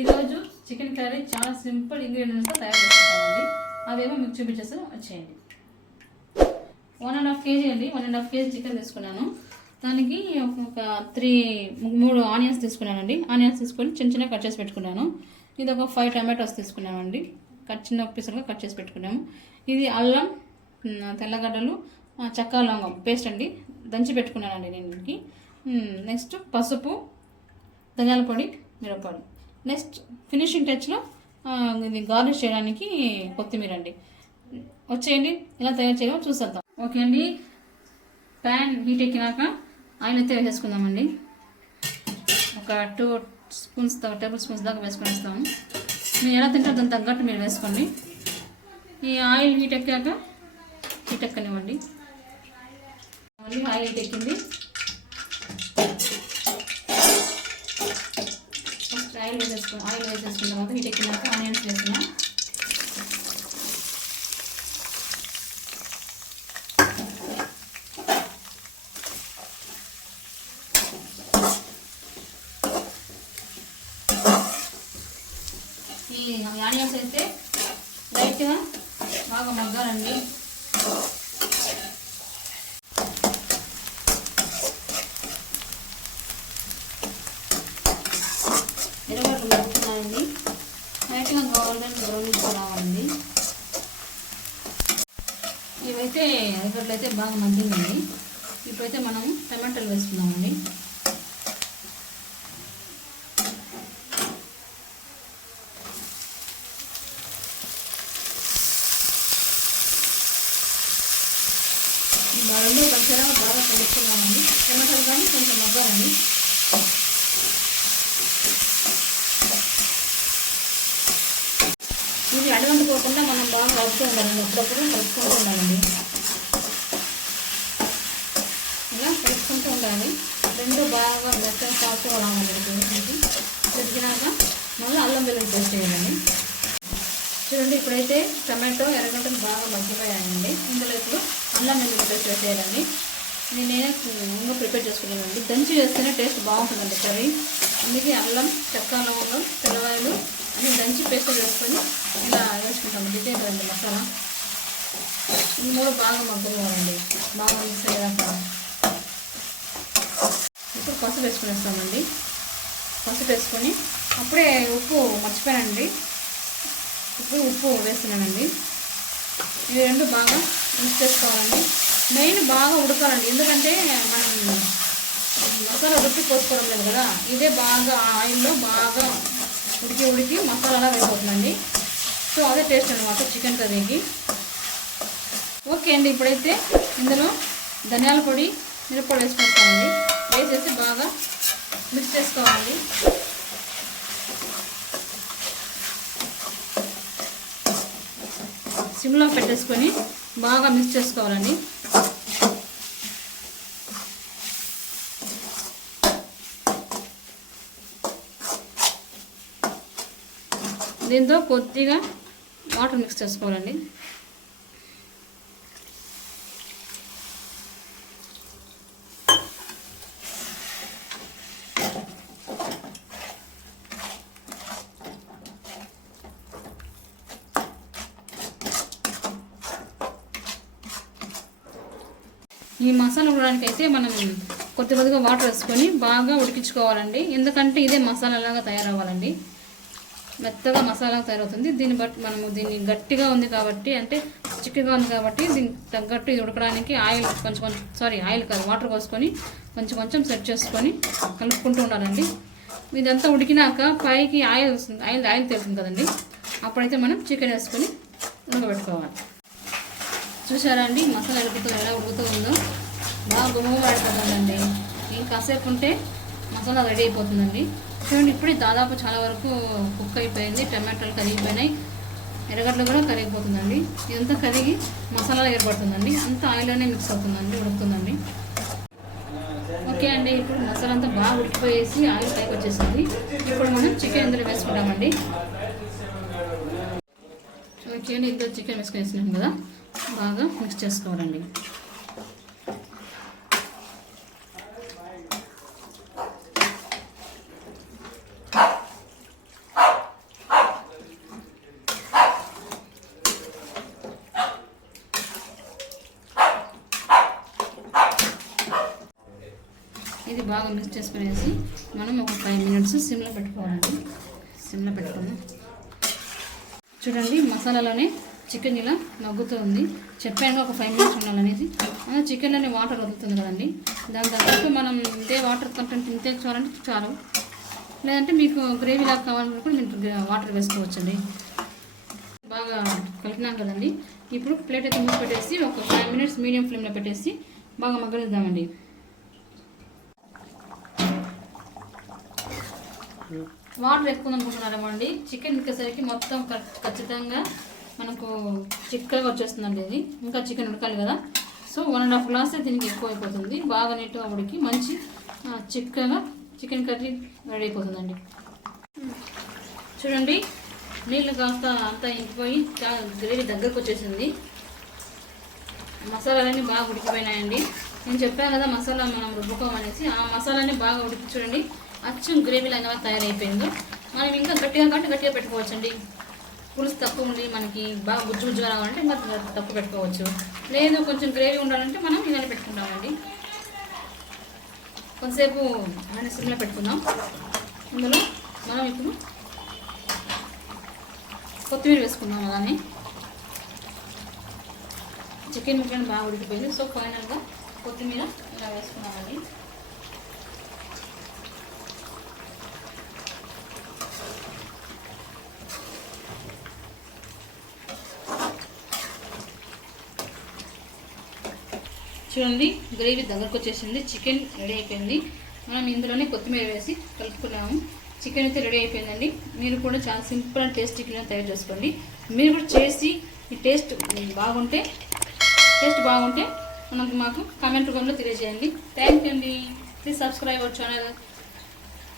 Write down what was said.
ఈరోజు chicken curry చాలా simple ఇంగ్రీడియంట్స్తో తయారు చేసుకుంటామండి. అవేమో మీకు చూపించేసి వచ్చేయండి. 1.5 kg అండి. 1.5 kg చికెన్ తీసుకున్నాను. దానికి ఒక 3 ఆనియన్స్ తీసుకున్నానండి. ఆనియన్స్ తీసుకొని చిన్న చిన్న కట్ చేసి పెట్టుకున్నాను. ఇది ఒక 5 టమాటోస్ తీసుకున్నామండి. చిన్న పీసులుగా కట్ చేసి పెట్టుకున్నాము. ఇది అల్లం, తెల్లగడ్డలు, చెక్క లవంగం పేస్ట్ అండి, దంచి పెట్టుకున్నానండి నేను దీనికి. నెక్స్ట్ పసుపు, ధనియాల పొడి, మిరప్పొడి. నెక్స్ట్ ఫినిషింగ్ టచ్లో ఇది గార్నిష్ చేయడానికి కొత్తిమీర అండి. వచ్చేయండి ఎలా తయారు చేయాలో చూసేద్దాం. ఓకే అండి, ప్యాన్ హీట్ ఎక్కినాక ఆయిల్ అయితే వేసేసుకుందామండి. ఒక 2 టేబుల్ స్పూన్స్ దాకా వేసుకొని వస్తాము. మీరు ఎలా తింటారో దానికి తగ్గట్టు మీరు వేసుకోండి. ఈ ఆయిల్ హీట్ ఎక్కనివ్వండి. మళ్ళీ ఆయిల్ హీట్ ఎక్కింది. ఆయిల్ వేసేసుకున్న తర్వాత హీట్ ఎక్కినాక ఆనియన్స్ వేసుకున్నాం. ఈ ఆనియన్స్ అయితే లైట్గా బాగా మగ్గాలండి. ఎర్రగడ్డలు మగ్గుతున్నాయండి. లైట్గా గోల్డెన్ బ్రౌనిష్ రావాలండి. ఇవైతే ఎర్రగడ్డలు అయితే బాగా మగ్గిందండి. ఇప్పుడైతే మనం టమాటాలు వేసుకుందామండి. రెండు కొంచెం బాగా కలుపుకున్నామండి. టమాటాలు కానీ కొంచెం మగ్గాలండి. ఇది అడగంటుకోకుండా మనం బాగా కలుపుతూ ఉండాలండి. అప్పుడప్పుడు కలుపుకుంటూ ఉండాలండి. ఇలా కలుపుకుంటూ ఉండాలి. రెండు బాగా మెత్తగా సాఫ్ట్గా రావాలి. ఉడికినాక మళ్ళీ అల్లం వెల్లుల్లి పేస్ట్ చేయాలండి. చూడండి, ఇప్పుడైతే టమాటో ఎర్రగడ్డలు బాగా మగ్గిపోయాయండి. ఇందులో ఇప్పుడు అల్లం వెల్లుల్లి పేస్ట్ వేసేయాలండి. నేనే ఇంకా ప్రిపేర్ చేసుకున్నానండి. దంచి వేస్తేనే టేస్ట్ బాగుంటుందండి కర్రీ. అందుకే అల్లం, చెక్క లవంగం, తెల్లవాయలు అన్నీ దంచి పేస్ట్ వేసుకొని ఇలా వేసుకుంటాము. ఇదే కదండి మసాలా. ఇది కూడా బాగా మగ్గుకోవాలండి. బాగా మిక్స్ అయ్యేదాకా. ఇప్పుడు పసుపు వేసుకునేస్తామండి. పసుపు వేసుకొని అప్పుడే ఉప్పు మర్చిపోయానండి. ఇప్పుడు ఉప్పు వేస్తున్నానండి. ఇవి రెండు బాగా మిక్స్ చేసుకోవాలండి. మెయిన్ బాగా ఉడకాలండి. ఎందుకంటే మనం మసాలా రుబ్బి పోసుకోవడం లేదు కదా. ఇదే బాగా ఆయిల్లో బాగా ఉడికి మసాలా వేసిపోతుందండి. సో అదే టేస్ట్ అనమాట చికెన్ కర్రీకి. ఓకే అండి, ఇప్పుడైతే ఇందులో ధనియాల పొడి, మిరప్పొడి వేసుకుంటామండి. వేసేసి బాగా మిక్స్ చేసుకోవాలి. సిమ్లో పెట్టేసుకొని బాగా మిక్స్ చేసుకోవాలండి. దీంతో కొద్దిగా వాటర్ మిక్స్ చేసుకోవాలండి. ఈ మసాలా ఉడకడానికి అయితే మనం కొద్దిగా వాటర్ వేసుకొని బాగా ఉడికించుకోవాలండి. ఎందుకంటే ఇదే మసాలాలాగా తయారవ్వాలండి. మెత్తగా మసాలా తయారవుతుంది. దీన్ని బట్టి మనము దీన్ని గట్టిగా ఉంది కాబట్టి, అంటే చిక్కగా ఉంది కాబట్టి దీనికి తగ్గట్టు ఇది ఉడకడానికి ఆయిల్ ఆయిల్ కాదు, వాటర్ పోసుకొని కొంచెం సెట్ చేసుకొని కలుపుకుంటూ ఉండాలండి. ఇదంతా ఉడికినాక పైకి ఆయిల్ వస్తుంది. ఆయిల్ తెలుస్తుంది కదండి. అప్పుడైతే మనం చికెన్ వేసుకొని ఉడకబెట్టుకోవాలి. చూసారా అండి, మసాలా ఎలా ఉడుకుతూ ఉందో. బాగా గుమ్మడిపోతుందండి. ఇంకాసేపు ఉంటే మసాలా రెడీ అయిపోతుందండి. చూడండి, ఇప్పుడే దాదాపు చాలా వరకు కుక్ అయిపోయింది. టమాటాలు కరిగిపోయినాయి, ఎర్రగడ్డలు కూడా కరిగిపోతుందండి. ఇదంతా కరిగి మసాలా ఏర్పడుతుందండి. అంతా ఆయిల్లోనే మిక్స్ అవుతుందండి, ఉడుకుతుందండి. ఓకే అండి, ఇప్పుడు మసాలా అంతా బాగా ఉడికిపోయేసి ఆయిల్ పైకి వచ్చేసింది. ఇప్పుడు మనం చికెన్ ఇందులో వేసుకుంటామండి. ఓకే అండి, ఇందులో చికెన్ వేసుకునేసినాం కదా, బాగా మిక్స్ చేసుకోవాలండి. బాగా మిక్స్ చేసుకునేసి మనం ఒక 5 మినిట్స్ సిమ్లో పెట్టుకోవాలండి. సిమ్లో పెట్టుకున్నాం. చూడండి మసాలాలోనే చికెన్ ఇలా మగ్గుతూ ఉంది. చెప్పాను ఒక 5 మినిట్స్ ఉండాలనేసి. చికెన్లోనే వాటర్ వదులుతుంది కదండి, దాని తగ్గట్టు మనం ఇదే వాటర్ కంటెంట్ ఇంతే చాలంటే చాలు, లేదంటే మీకు గ్రేవీ లాగా కావాలంటే కూడా మీరు వాటర్ వేసుకోవచ్చండి. బాగా కలిపినాం కదండి. ఇప్పుడు ప్లేట్ అయితే మూసి పెట్టేసి ఒక 5 మినిట్స్ మీడియం ఫ్లేమ్లో పెట్టేసి బాగా మగ్గనిద్దామండి. వాటర్ ఎక్కువ అనుకుంటున్నారేమో అండి. చికెన్ ఉడికేసరికి మొత్తం ఖచ్చితంగా మనకు చిక్కగా వచ్చేస్తుందండి. ఇది ఇంకా చికెన్ ఉడకాలి కదా, సో 1.5 గ్లాస్ దీనికి ఎక్కువ అయిపోతుంది. బాగా నీట్గా ఉడికి మంచి చిక్కగా చికెన్ కర్రీ రెడీ అయిపోతుందండి. చూడండి నీళ్ళు కాస్త అంతా ఇంకిపోయి గ్రేవీ దగ్గరకు వచ్చేసింది. మసాలాలన్నీ బాగా ఉడికిపోయినాయండి. నేను చెప్పాను కదా మసాలా మనం రుబ్బుకోమనేసి, ఆ మసాలాని బాగా ఉడికి చూడండి అచ్చం గ్రేవీ లాగా తయారైపోయిందో. మనం ఇంకా గట్టిగా పెట్టుకోవచ్చండి. పులుసు తక్కువ ఉండి మనకి బాగా గుజ్జుగా రావాలంటే ఇంకా తక్కువ పెట్టుకోవచ్చు. లేదు కొంచెం గ్రేవీ ఉండాలంటే మనం ఇలానే పెట్టుకుంటామండి. కొంతసేపు సిమ్లో పెట్టుకుందాం. అందులో మనం ఇప్పుడు కొత్తిమీర వేసుకుందాం. అలానే చికెన్ ముక్కలు బాగా ఉడికిపోయింది. సో ఫైనల్గా కొత్తిమీర ఇలా వేసుకున్నామండి. చూడండి గ్రేవీ దగ్గరకు వచ్చేసింది. చికెన్ రెడీ అయిపోయింది. మనం ఇందులోనే కొత్తిమీర వేసి కలుపుకున్నాము. చికెన్ అయితే రెడీ అయిపోయిందండి. మీరు కూడా చాలా సింపుల్ అండ్ టేస్టీ చికెన్ తయారు చేసుకోండి. మీరు కూడా చేసి ఈ టేస్ట్ బాగుంటే మాకు కామెంట్ రూపంలో తెలియజేయండి. థ్యాంక్ యూ అండి. Please subscribe our channel.